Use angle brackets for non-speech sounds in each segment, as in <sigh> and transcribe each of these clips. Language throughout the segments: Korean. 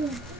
Mm-hmm.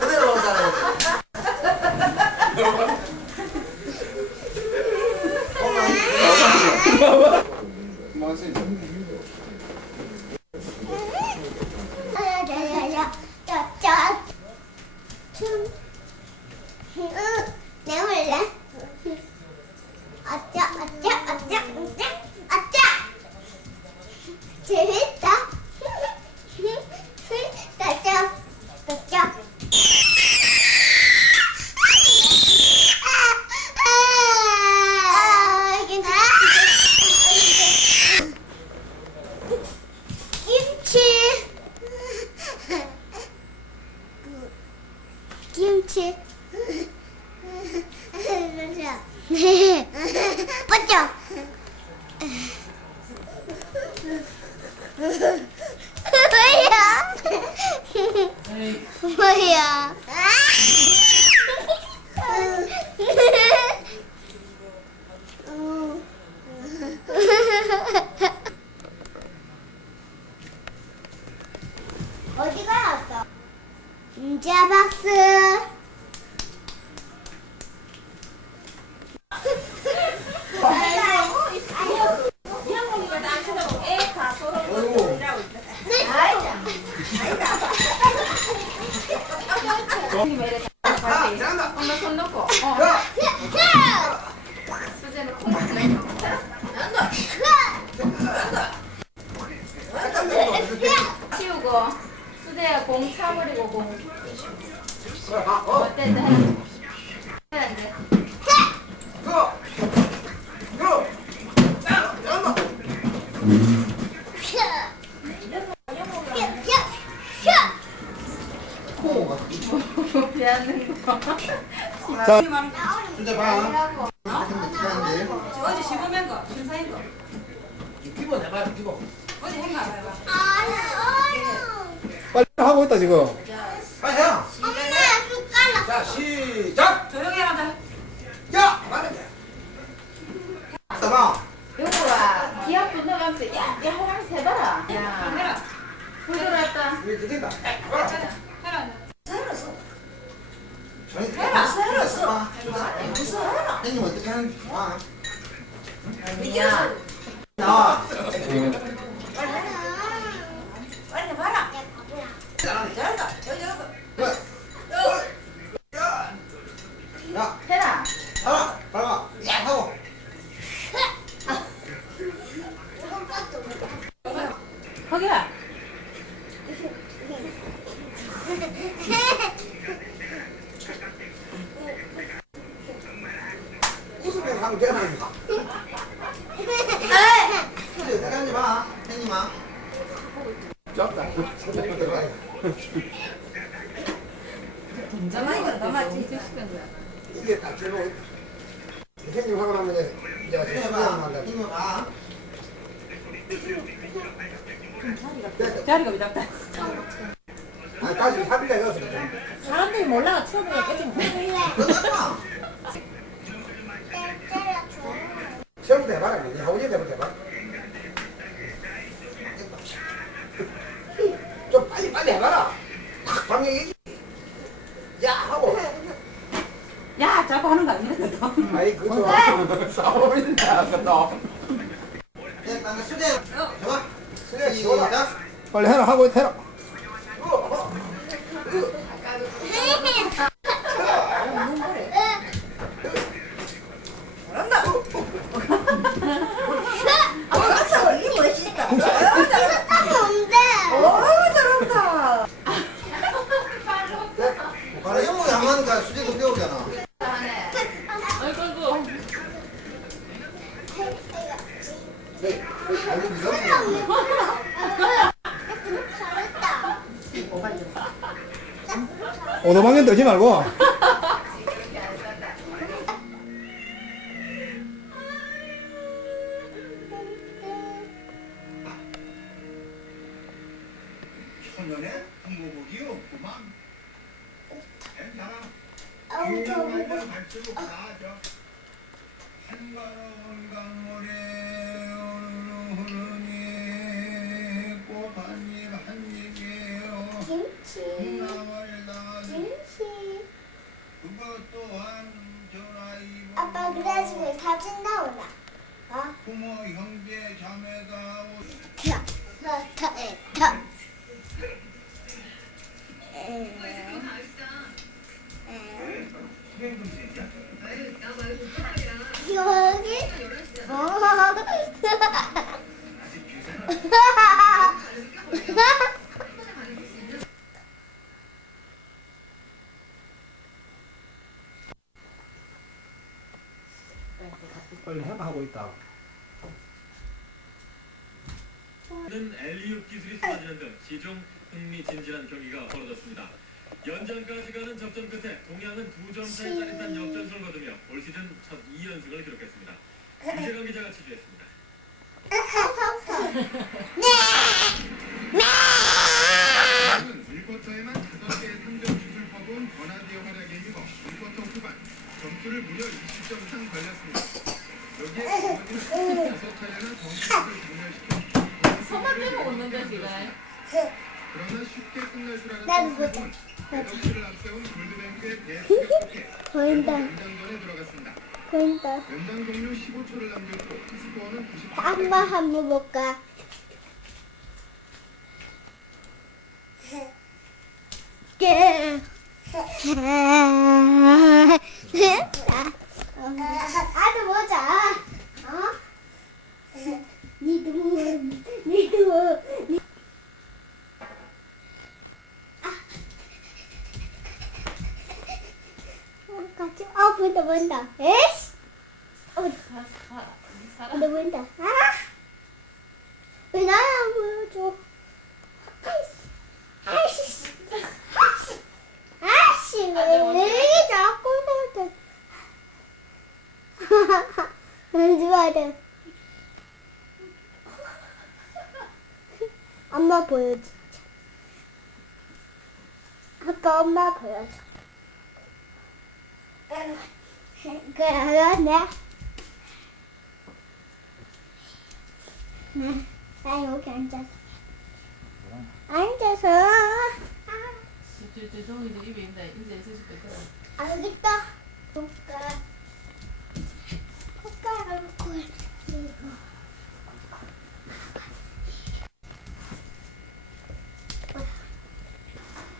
그대로 올라가는 거지. 봄 아저씨. 야야야야, 짜짜. 춤. 응, 내볼래? 아짜, 아짜, 아짜, 아짜, 아짜. 재밌다. 짜짜, 짜짜. 아, 괜찮아. 김치. 김치. 맞죠? 뭐야? 뭐야? 어디 가 왔어? 문자 박스. 아, 잘한다. 엄마 손 놓고. 어. 야, 수제는 콩을 넣고. 깜짝 놀랐어. 치우고 수제야 공 차버리고 공. 어. 어때? 나 해라. 해라 이제. 고! 고! 야, 엄마. 코. 미안한 거. 자. 진짜 봐. 근데 어제 씹으면 거. 신사인 거. 기본 해봐, 기본. 어제 행가 해봐. 빨리 하고 있다 지금. 빨리 해. 자, 시작. 조용히 하자. 야, 맞네. 봐봐. 여보가 기합 붙어가면서 야, 야 하랑 세봐라. 좀 야, 해라. 부드럽다. 이게 된다. 해라. 해라. 해라. 해라. 무슨 해라. 형님 어떻게 하는지 봐. 야, 나와. 빨리 해봐라. 잘한다. 잘한다. 여기 여기. 그래. 야. 야, 해라. 봐봐. 봐봐. 야, 하고. 거기야. 웃으면서 하면 되나, 이거? 그래, 어떻게 하는지 봐. 형님아. 짧다. 이거 남았지. 이게 딱 제로 형님 하고 나면 이제 봐. 형님 봐. 자리가 왜 잡다. 아 다시 합의가 이었어. 사람들이 처음에 깨진 거야. 끝났다. 처음부터 해봐라. 이제 하고 이제 해봐. 좀 빨리 빨리 해봐라. 딱 방향이 야 하고. 야, 자꾸 하는 거 아이 그거 싸움이다 너. 그냥 나는 수제. 해봐. 그래 시원하. 시작. 빨리 해라 하고 있 해라. 바로 영웅이 안 하니까 수제도 배우잖아. 네. 알고 믿었네. 떠지 말고. 없구만. 괜찮아. 갈수록 나아져. 강물에 흐르니. 콩나물 나도 그것 또한 전화이고 아빠 그래가지고 사진 나오나? 어? 부모 형제 자매가 오 자, 자, 자. 여기? 빨 <laughs> 리 해라 하고 있다. 는 엘리웁 기술이 쏟아지는 등 시종 흥미진진한 경기가 벌어졌습니다. 연장까지 가는 접전 끝에 동양은 두 점 차에 짜릿한 역전승을 거두며 올 시즌 첫 2연승을 기록했습니다. <laughs> 이재강 기자가 취재했습니다. <laughs> 연장 종료 15초를 남겼고 스코어는 90. 빵마 한번 볼까? 깨. 아들 보자. 어? 니도 니도 니. 아. 어, 같이 아 본다 본다. 에이. 씨. 아이씨. 아이씨, 왜, 왜 이렇게 자꾸 나한테. 하지 마자. 엄마 보여줘. 아빠 엄마 보여줘. 그래, 알았네. 네, 나 여기 앉아서. 앉아서. 아, 저- 저- 저 종이도 입에 있다. 이제 있을. 볼까? 손가락을 그리고.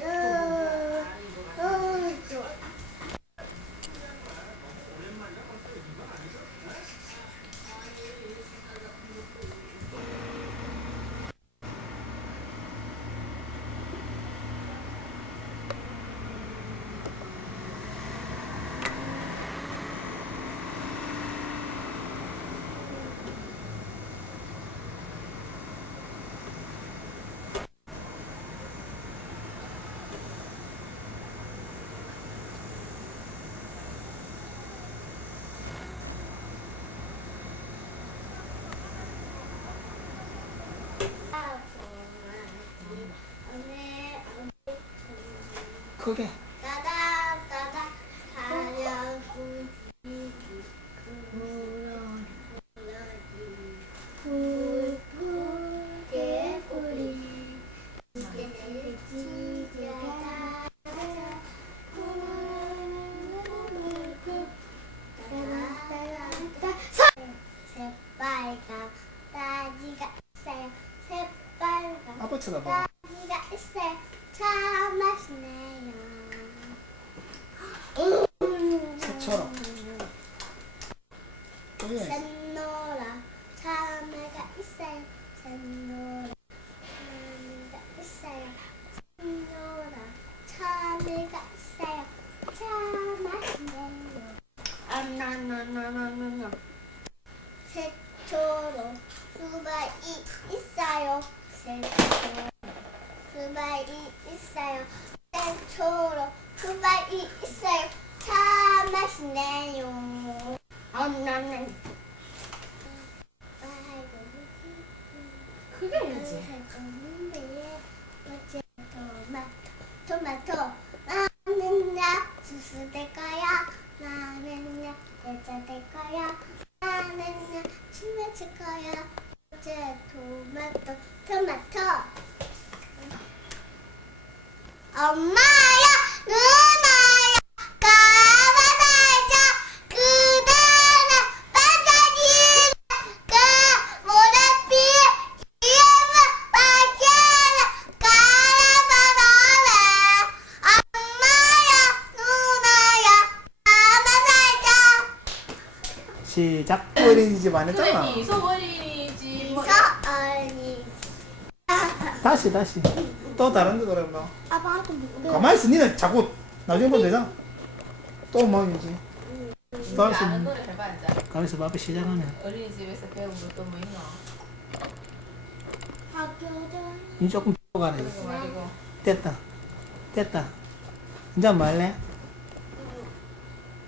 으, 으, 좋아. 크게. 따다 따다 하려고 굵게 뿌리 새빨간 따지가 있어요 새빨간 아빠 쳐다봐. 따지가 있어요 참 맛있네요 새처럼. 크게. 샌노라. 참외가 있어요. 샌노라. 참외가 있어요. 샌노라. 참외가 있어요. 참 맛있네요. 아나나나나나나. 새초로 수박이 있어요. 새초로 수박이 있어요. 새초로 수박이 있어요. 참 맛있네요. 엄나는 크게 해야지. 토마토 토마토 나는야 주스 될 거야 나는야 여자 될 거야 나는야 춤을 출 거야 어제 토마토 토마토 엄마야 누나야 가봐달자 그대는 반짝이는 그 모래빛 이름은 반짝이는 가봐달래 엄마야 누나야 가봐달자 시작. 어린이집 안 했잖아. 그래, 이소 어린이집. 뭐- 어린이 다시 다시. 또 다른 데 뭐. 아빠한테 묻고 가만히 있어. 니는 자꾸 나중에 보면 되잖아. 또 뭐이지. 또 할수 아는 있는. 노래 해봐, 이제. 있어. 아빠 시작하면. 어린이집에서 배운 것도 뭐 있나? 학교를 이 조금 가네. 그리고 말이고. 됐다. 됐다. 이제 뭐 할래?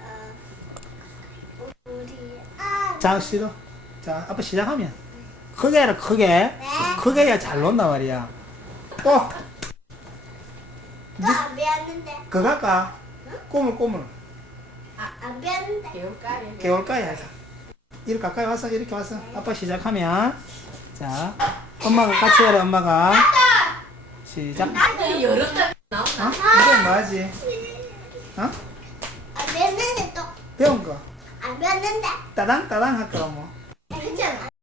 어, 우리 아 자, 싫어. 자, 아빠 시작하면. 크게 해라, 크게. 네. 크게 해야 잘 논단 말이야. 또, 또안 배웠는데 그거 할까? 꼬물, 꼬물. 안 배웠는데 개울가리. 개울가에 하자. 이렇게 가까이 와서, 이렇게 와서. 아빠 시작하면. 자, 엄마가 같이 해라, 엄마가. 시작. 어? 여름 달 나오나? 이제 뭐 하지? 어? 안 배웠는데 또안 배운 거. 배웠는데 따당, 따당 할까, 뭐. 괜찮아